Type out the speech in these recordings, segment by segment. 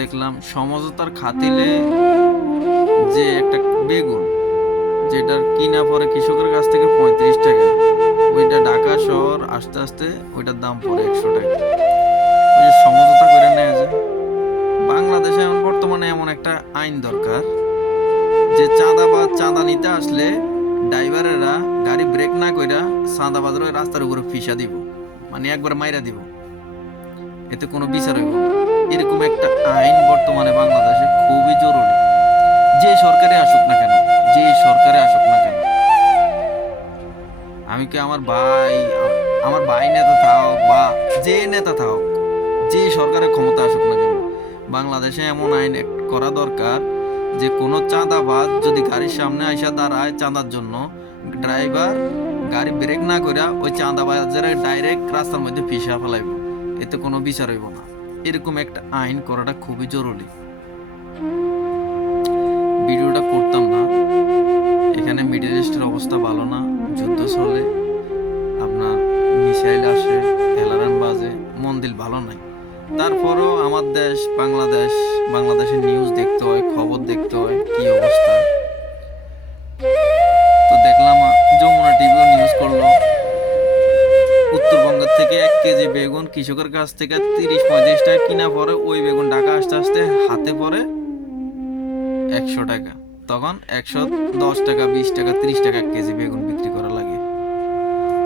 দেখলাম সমঝোতার খাতিলে যে একটা বেগুন যেটার কিনা পরে কৃষকের কাছ থেকে 35 টাকা, ওইটা ঢাকা শহর আস্তে আস্তে ওইটার দাম পড়ে 100 টাকা। ওই যে সমঝোতা করে নেয় যে বাংলাদেশে এখন বর্তমানে এমন একটা আইন দরকার যে চাঁদা নিতে আসলে ড্রাইভারেরা গাড়ি ব্রেক না কইরা চাঁদাবাজের ওই রাস্তার উপরে ফিসা দিব, মানে একবার মাইরা দিব, এতে কোনো বিচার হইব না। এরকম একটা আইন বর্তমানে বাংলাদেশে খুবই জরুরি। যে সরকারে আসুক না কেন, যে সরকারে আসুক না কেন, আমি কি আমার ভাই নেতা থাক বা যে নেতা থাক, যে সরকারের ক্ষমতা আসুক না কেন, বাংলাদেশে এমন আইন করা দরকার যে কোনো চাঁদাবাজ যদি গাড়ির সামনে আইসা দাঁড়ায় চাঁদার জন্য, ড্রাইভার গাড়ি ব্রেক না কইরা ওই চাঁদাবাজের ডাইরেক্ট রাস্তার মধ্যে ফিসা ফেলাইব, এতে কোনো বিচার হইব না। এরকম একটা আইন করাটা খুবই জরুরি। ভিডিওটা করতাম না, এখানে মিডল ইস্টের অবস্থা ভালো না, যুদ্ধ চলে, আপনার মিসাইল আসে, অ্যালার্ম বাজে, মন দিল ভালো নাই। তারপরও আমার দেশ বাংলাদেশের নিউজ দেখতে হয়, খবর দেখতে হয় কি অবস্থা। তো দেখলাম যমুনা টিভিও নিউজ করলো উত্তরবঙ্গের থেকে 1 কেজি বেগুন কৃষকের কাছ থেকে 30-35 টাকা কিনা পরে ওই বেগুন ঢাকা আসতে আসতে হাতে পড়ে 100 টাকা। তখন 110 টাকা, 20 টাকা, 30 টাকা 1 কেজি বেগুন বিক্রি করা লাগে।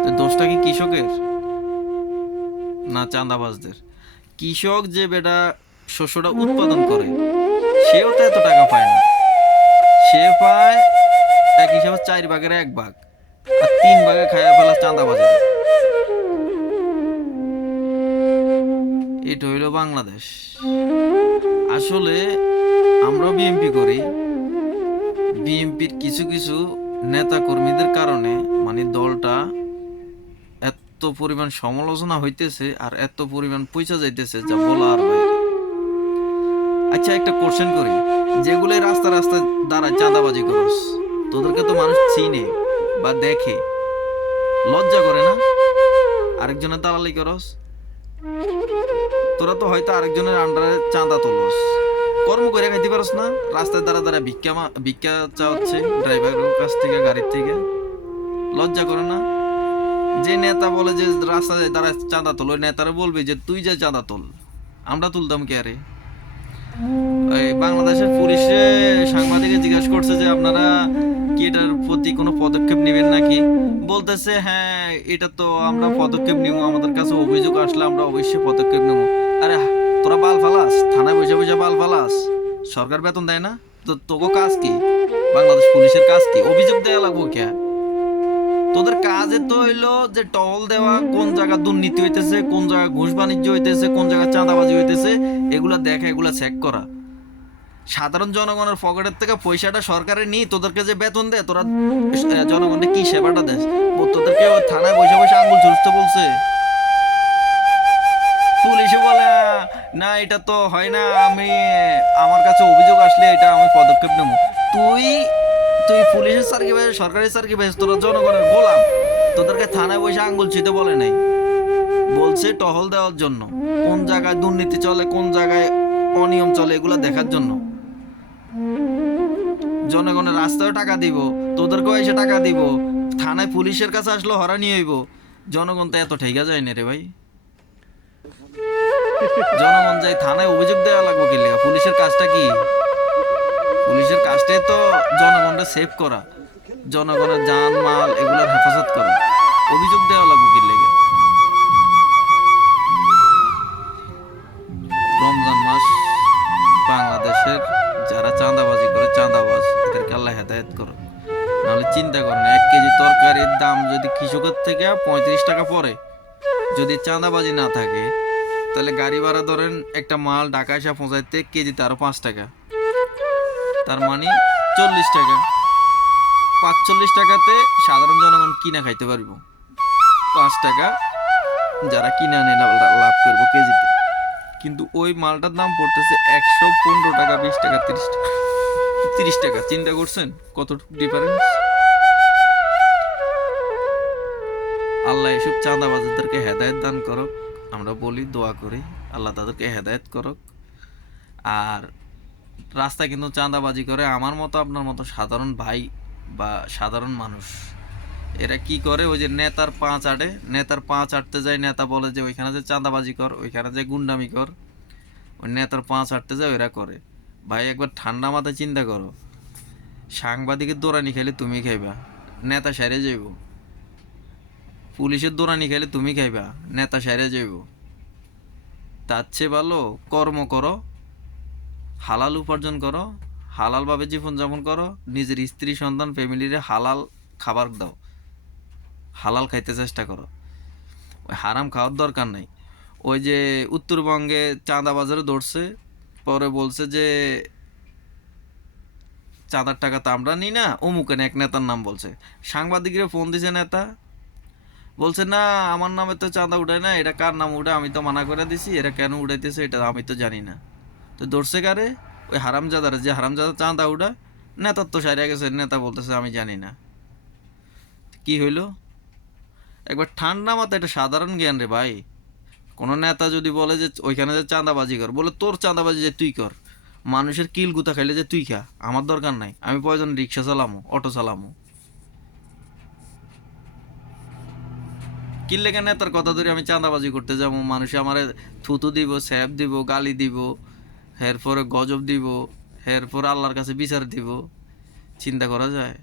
তো দোষটা কি কৃষকের না চাঁদাবাজদের? কৃষক যে বেটা শস্যটা উৎপাদন করে সেও তো এত টাকা পায় না, সে পায় এক হিসাবে 4 ভাগের 1 ভাগ, আর 3 ভাগে খাইয়া ফেলা চাঁদাবাজের। এটা হইল বাংলাদেশ। আসলে আমরা বিএনপি করি, বিএনপির কিছু কিছু নেতা কর্মীদের কারণে মানে দলটা এত পরিমাণ সমালোচনা হইতেছে আর এত পরিমাণ পয়সা যাইতেছে যা বলার বাইরে। আচ্ছা, একটা কোশ্চেন করি, যেগুলো রাস্তা রাস্তায় দাঁড়ায় চাঁদাবাজি করস, তোদেরকে তো মানুষ চিনে বা দেখে, লজ্জা করে না? আরেকজনের দালালি করস, তোরা তো হয়তো আরেকজনের আন্ডারে চাঁদা তোলস, কর্ম করে খাইতে পারস না? রাস্তায় দাঁড়া দাঁড়া ভিক্ষা চাওয়াচ্ছে ড্রাইভারের কাছ থেকে, গাড়ির থেকে, লজ্জা করে না? যে নেতা বলে যে রাস্তায় দাঁড়ায় চাঁদা তোল, ওই নেতারা বলবে যে তুই যে চাঁদা তোল, আমরা তুলতাম কে আরে? বাংলাদেশের পুলিশে সাংবাদিকে জিজ্ঞাসা করছে যে আপনারা কি এটার প্রতি কোনো পদক্ষেপ নেবেন নাকি, বলতেছে হ্যাঁ এটা তো আমরা পদক্ষেপ নিব, আমাদের কাছে অভিযোগ আসলে আমরা অবশ্যই পদক্ষেপ নেব। আরে তোরা বাল ফালাস, থানায় বসে বসে বাল ফালাস, সরকার বেতন দেয় না? তো তোকে কাজ কি? বাংলাদেশ পুলিশের কাজ কি? অভিযোগ দেওয়া লাগবো কে? তোদের কাজে তো হইলো যে টহল দেওয়া, কোন জায়গা দুর্নীতি হইতেছে, কোন জায়গা ঘুষ বাণিজ্য হইতেছে, কোন জায়গা চাঁদাবাজি হইতেছে, এগুলা দেখা, এগুলা চেক করা। সাধারণ জনগণের পকেটের থেকে পয়সাটা সরকারে নিয়ে তোদেরকে যে বেতন দেয়, তোরা জনগণকে কি সেবাটা দেয়? তোদেরকে থানায় বসে বসে আঙ্গুল চুষতে বলছে? পুলিশে বলে না এটা তো হয় না, আমার কাছে অভিযোগ আসলে এটা আমি পদক্ষেপ নেব। তুই তুই পুলিশের সার্কি ভাই, সরকারি সার্কি ভাই, তোরা জনগণের গোলাম। তোদেরকে থানায় বসে আঙ্গুল ছুঁতে বলে নাই, বলছে টহল দেওয়ার জন্য, কোন জায়গায় দুর্নীতি চলে, কোন জায়গায় অনিয়ম চলে, এগুলো দেখার জন্য। জনগণের রাস্তায় টাকা দিব, তোদেরকেও এসে টাকা দিব, থানায় পুলিশের কাছে আসলো হরানি হইব। জনগণ তো এত ঠেকা যায় না রে ভাই। জনগণ যাই থানায় অভিযোগ দেওয়া লাগবে কি লেগা? পুলিশের কাজটা কি? পুলিশের কাজটাই তো জনগণকে সেভ করা, জনগণের জান মাল এগুলোর হেফাজত করা। অভিযোগ দেওয়া লাগবে কি লেগা? রমজান মাস, বাংলাদেশের যারা চাঁদাবাজি করে, চাঁদাবাজ, এদেরকে আল্লাহ হেদায়েত করো। নাহলে চিন্তা করেন, 1 কেজি তরকারির দাম যদি কৃষকের থেকে 35 টাকা পড়ে, যদি চাঁদাবাজি না থাকে, তাহলে গাড়ি ভাড়া ধরেন একটা মাল ঢাকা এসে পৌঁছাইতে কেজিতে আরো 5 টাকা, তার মানে 40 টাকা। 45 টাকাতে সাধারণ জনগণ কিনা খাইতে পারবো, 5 টাকা যারা কিনে আনে লাভ করবো কেজিতে। কিন্তু ওই মালটার দাম পড়তেছে 115 টাকা, 20 টাকা, 30 টাকা, 30 টাকা। চিন্তা করছেন কতটুকু ডিফারেন্স? আল্লাহ এসব চাঁদাবাজদেরকে হেদায়েত দান করুক, আমরা বলি, দোয়া করি আল্লাহ তাদেরকে হেদায়েত করুক। আর রাস্তায় কিন্তু চাঁদাবাজি করে আমার মতো আপনার মতো সাধারণ ভাই বা সাধারণ মানুষ। এরা কি করে, ওই যে নেতার পা চাটে, নেতার পা চাটতে যায়, নেতা বলে যে ওইখানে যে চাঁদাবাজি কর, ওইখানে যে গুন্ডামি কর, ওই নেতার পা চাটতে যায় ওইরা করে। ভাই একবার ঠান্ডা মাথায় চিন্তা করো, সাংবাদিকের দৌড়ানি খেলে তুমি খাইবা, নেতা সাইরে যাইব। পুলিশের দৌড়ানি খেলে তুমি খাইবা, নেতা সাইরে যাইব। তার চেয়ে ভালো কর্ম করো, হালাল উপার্জন করো, হালালভাবে জীবনযাপন করো, নিজের স্ত্রী সন্তান ফ্যামিলিরে হালাল খাবার দাও, হালাল খাইতে চেষ্টা করো, ওই হারাম খাওয়ার দরকার নাই। ওই যে উত্তরবঙ্গে চাঁদাবাজারে ধরছে, পরে বলছে যে চাঁদার টাকা তো আমরা নিই না, অমুকেন এক নেতার নাম বলছে। সাংবাদিকরা ফোন দিছে নেতা, বলছে না আমার নামে তো চাঁদা উঠায় না, এটা কার নাম উঠে আমি তো মানা করে দিছি, এরা কেন উঠাইতেছে এটা আমি তো জানি না। তো ধরছে কারে, ওই হারামজাদার, যে হারামজাদা চাঁদা উঠা, নেতার তো সারিয়া গেছে, নেতা বলতেছে আমি জানি না। কি হইলো? একবার ঠান্ডা মাথায়, এটা সাধারণ জ্ঞান রে ভাই। কোনো নেতা যদি বলে যে ওইখানে যে চাঁদাবাজি কর, বলে তোর চাঁদাবাজি যে তুই কর, মানুষের কিল গুতা খাইলে যে তুই খা, আমার দরকার নাই, আমি প্রয়োজন রিক্সা চালামো, অটো চালামো। কিল লেগে নেতার কথা ধরে আমি চাঁদাবাজি করতে যাবো, মানুষে আমার থুতু দিব, স্যাপ দিব, গালি দিব, এরপরে গজব দিব, এরপর আল্লাহর কাছে বিচার দিব। চিন্তা করা যায়?